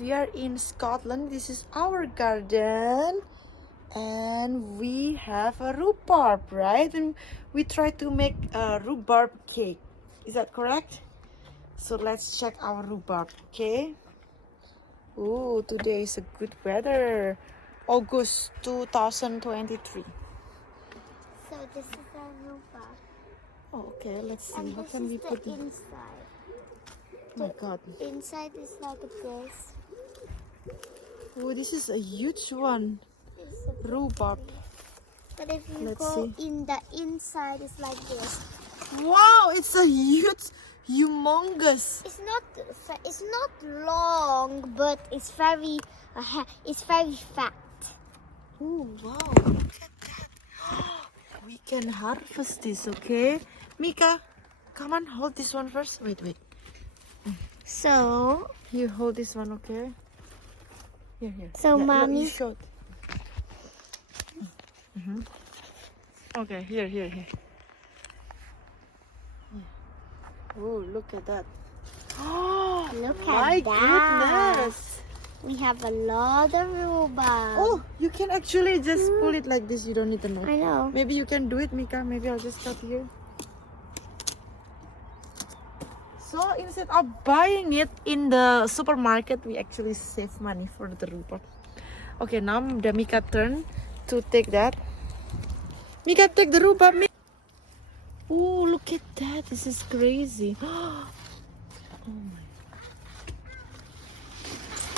We are in Scotland. This is our garden, and we have a rhubarb, right? And we try to make a rhubarb cake. Is that correct? So let's check our rhubarb, okay? Oh, today is a good weather. August 2023. So this is our rhubarb. Oh, okay, let's see. And How this can is we the put it? inside. Oh my god. Inside is like this. Oh, this is a huge one. It's a bit Rhubarb. big. But if you Let's go see. in the inside, it's like this. Wow, it's a huge, humongous. It's not long, but it's very fat. Oh wow, look at that. We can harvest this, okay? Mika, come on, hold this one first. Wait. So You hold this one, okay? Here. So, yeah, look, Mommy- you showed. Okay, here. Yeah. Oh, look at that. Oh, Look at my that. goodness. we have a lot of rhubarb. Oh, you can actually just pull it like this. You don't need a knife. I know. Maybe you can do it, Mika. Maybe I'll just cut here. So instead of buying it in the supermarket, we actually save money for the rhubarb. Okay, now the Mika turn to take that. Mika, take the rhubarb. Oh, look at that. This is crazy. Oh my.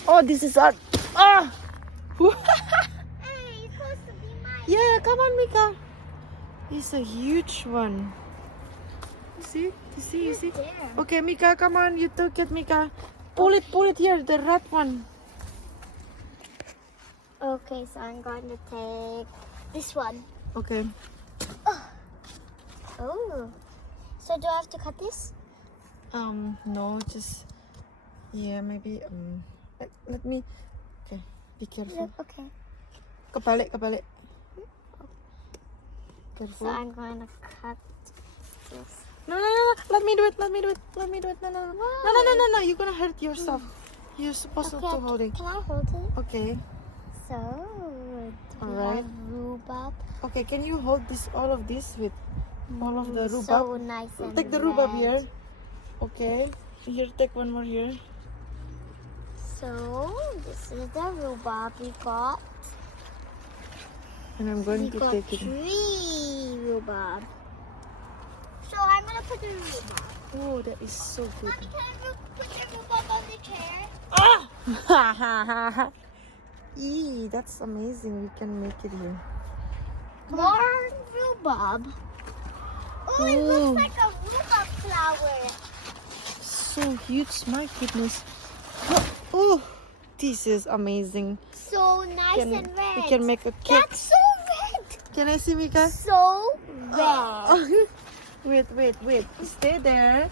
Oh, this is our. Ah! Hey, it's supposed to be mine. Yeah, come on, Mika. It's a huge one. You see? There. Okay, Mika, come on. You took it, Mika. Pull it here, the red one. Okay, so I'm going to take this one. Okay. Oh. So do I have to cut this? No, just yeah, maybe let me. Okay, be careful. Okay. Kebalik. So Careful. I'm going to cut this. No. Let me do it. No. No. You're gonna hurt yourself. You're supposed not to hold it. Can I hold it? Okay. So, All we right. have rhubarb. Okay. Can you hold all of this with all of the rhubarb? So nice and Take the rhubarb red. here. Okay. Here, take one more here. So, this is the rhubarb we got. And I'm going We to got take it. 3 rhubarb. So, I'm going to put the rhubarb. Oh, that is so good. Mommy, can I put the rhubarb on the chair? Ah! Eee, that's amazing. We can make it here. More rhubarb. Oh, it Ooh. looks like a rhubarb flower. So huge, my goodness. Oh, this is amazing. So nice and red. We can make a cake. That's so red. Can I see, Mika? So red. Wait. Stay there.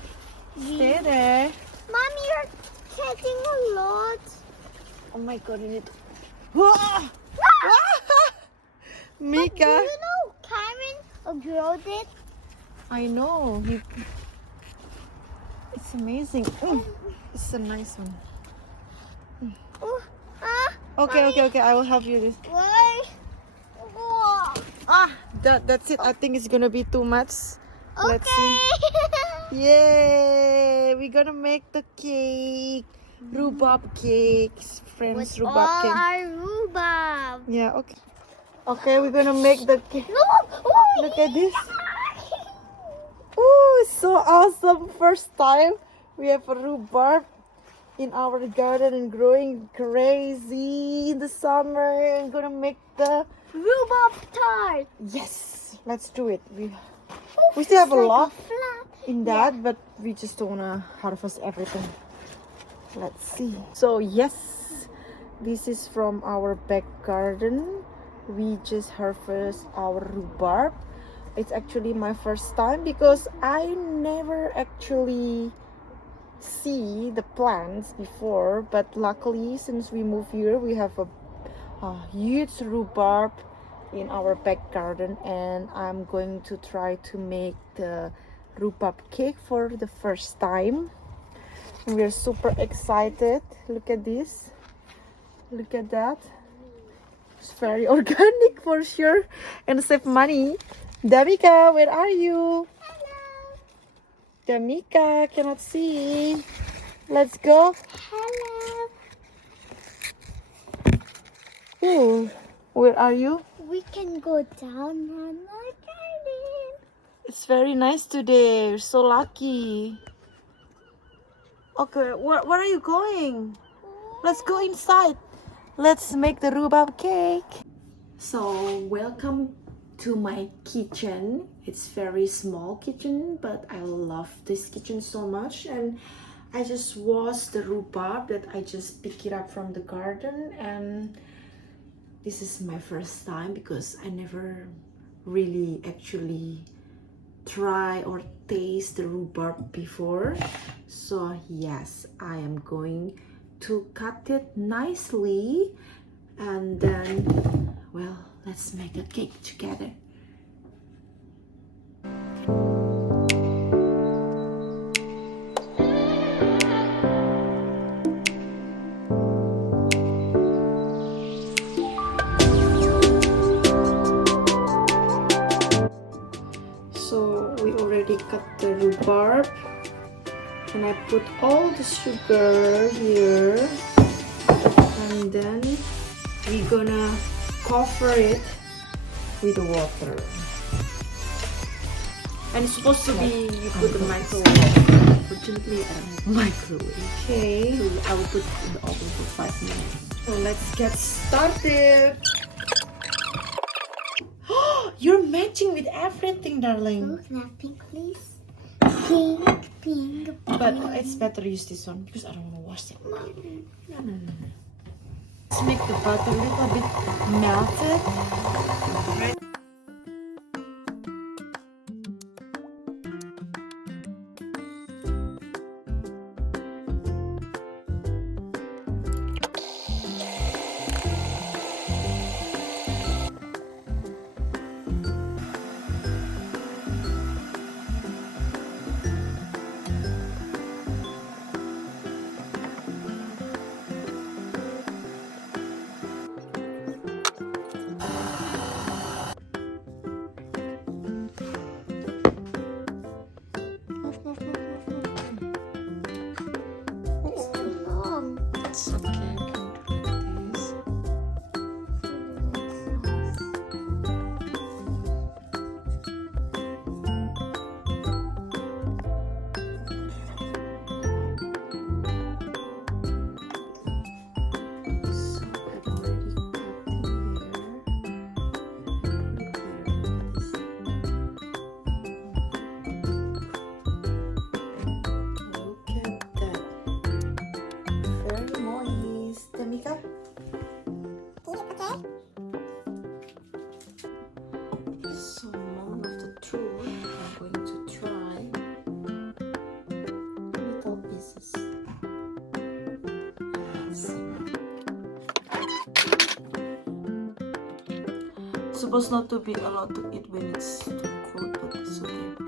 Stay there. Mommy, you're taking a lot. Oh my god, you need to... Ah! Mika. Do you know Karen, a girl did? I know. It's amazing. It's a nice one. Oh, Okay. I will help you this. why? Whoa. That's it. I think it's gonna be too much. Let's see. Okay. Yay! We're gonna make the cake. Rhubarb cakes. Friends, With rhubarb all cake. our rhubarb. Yeah, okay. Okay, we're gonna make the cake. Look at this. Oh, it's so awesome. First time we have a rhubarb in our garden and growing crazy in the summer. I'm gonna make the... Rhubarb tart. Yes! Let's do it. We still have a lot Flat. in that, but we just don't wanna harvest everything. Let's see. So yes, this is from our back garden. We just harvest our rhubarb. It's actually my first time because I never actually see the plants before, but luckily since we moved here we have a huge rhubarb in our back garden, and I'm going to try to make the rhubarb cake for the first time. We're super excited. Look at this. Look at that. It's very organic for sure and save money. Damika, where are you? Hello. Damika, cannot see. Let's go. Hello. Ooh, where are you? We can go down on the garden. It's very nice today. You're so lucky. Okay, where are you going? Let's go inside. Let's make the rhubarb cake. So, welcome to my kitchen. It's very small kitchen, but I love this kitchen so much. And I just washed the rhubarb that I just picked it up from the garden, and this is my first time because I never really actually try or taste the rhubarb before. So yes, I am going to cut it nicely, and then, well, let's make a cake together. So we already cut the rhubarb, and I put all the sugar here, and then we're gonna cover it with the water. And it's supposed to be, you put the microwave. Unfortunately, I don't have microwave. Okay, so I will put it in the oven for 5 minutes. So let's get started. You're matching with everything, darling. Oh, can I have pink, please? Pink, pink, pink. But it's better use this one because I don't want to wash it. No. Let's make the butter a little bit melted. Right. It's too long. It's okay. I can do like this. So I've already cut Look at that. Very moist. Damika? So moment of the truth, I'm going to try little pieces. Let's see. Supposed not to be allowed to eat when it's too cold, but it's okay.